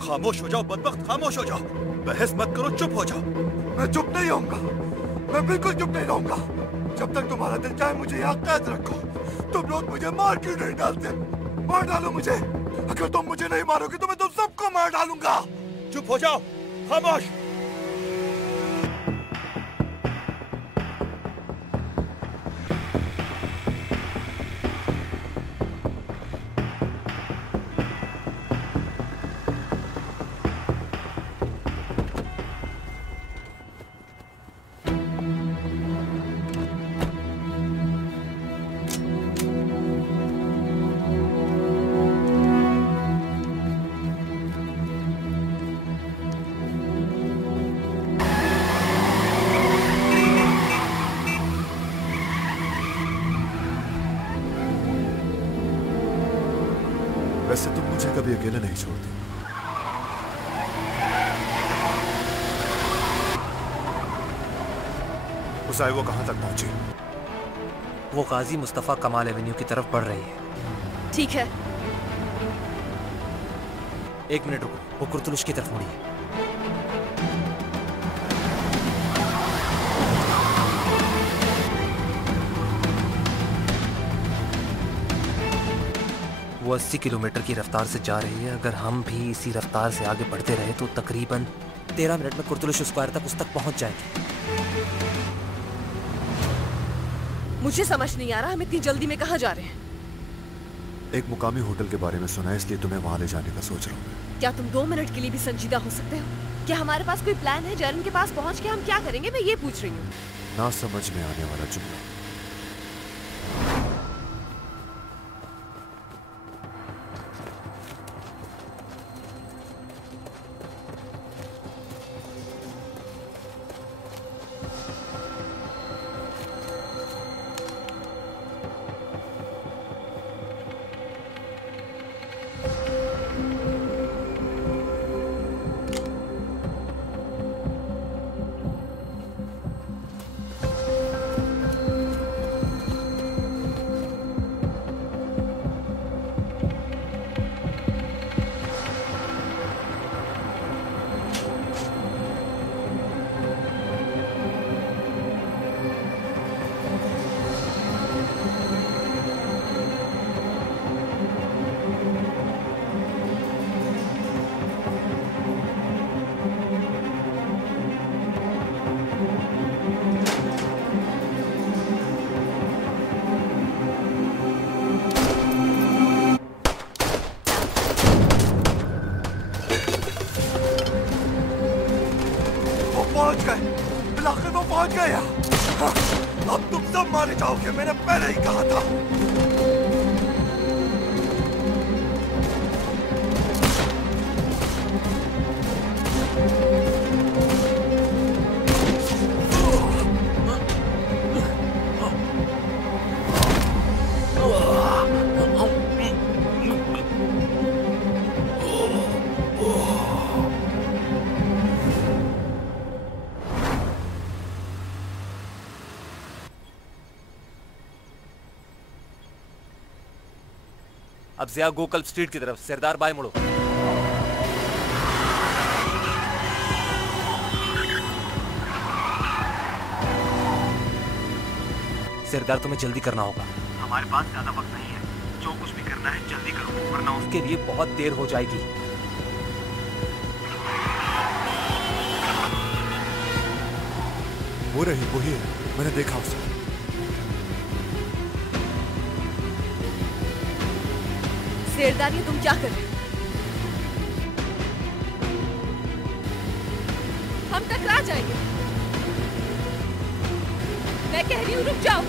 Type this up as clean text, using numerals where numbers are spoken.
खामोश हो जाओ बदबख्त, खामोश हो जाओ। बहस मत करो, चुप हो जाओ। मैं चुप नहीं होऊंगा, मैं बिल्कुल चुप नहीं रहूंगा। जब तक तुम्हारा दिल चाहे मुझे यहाँ कैद रखो। तुम लोग मुझे मार क्यों नहीं डालते? मार डालो मुझे। अगर तुम मुझे नहीं मारोगे तो मैं तुम सबको मार डालूंगा। चुप हो जाओ, खामोश। वैसे तुम मुझे कभी अकेले नहीं छोड़ती। उसाई वो कहां तक पहुंची? वो गाजी मुस्तफा कमाल एवेन्यू की तरफ बढ़ रही है। ठीक है। 1 मिनट रुको, वो कुर्तुलुश की तरफ मुड़ी है। वो 80 किलोमीटर की रफ्तार से जा रही है। अगर हम भी इसी रफ्तार से आगे बढ़ते रहे तो तकरीबन 13 मिनट में कुर्तुलुश स्क्वायर तक उस तक पहुंच जाएंगे। मुझे समझ नहीं आ रहा हम इतनी जल्दी में कहाँ जा रहे हैं। एक मुकामी होटल के बारे में सुना है, इसलिए तुम्हें वहां ले जाने का सोच रहा हूँ। क्या तुम 2 मिनट के लिए भी संजीदा हो सकते हो? क्या हमारे पास कोई प्लान है? जैरन के पास पहुंच के हम क्या करेंगे, मैं ये पूछ रही हूँ। ना समझ में आने वाला जुमला। पहुंच गए, इलाके में पहुंच गए। अब तुम सब मारे जाओगे, मैंने पहले ही कहा था। अब ज़िया गोकल्प स्ट्रीट की तरफ, सरदार बाय मुड़ो। सरदार तुम्हें जल्दी करना होगा। हमारे पास ज्यादा वक्त नहीं है, जो कुछ भी करना है जल्दी करो, वरना उसके लिए बहुत देर हो जाएगी। वो रही, वही है, मैंने देखा उसे। शेरदार, ये तुम क्या कर रहे हो? हम टकरा जाएंगे। मैं कह रही हूँ रुक जाओ।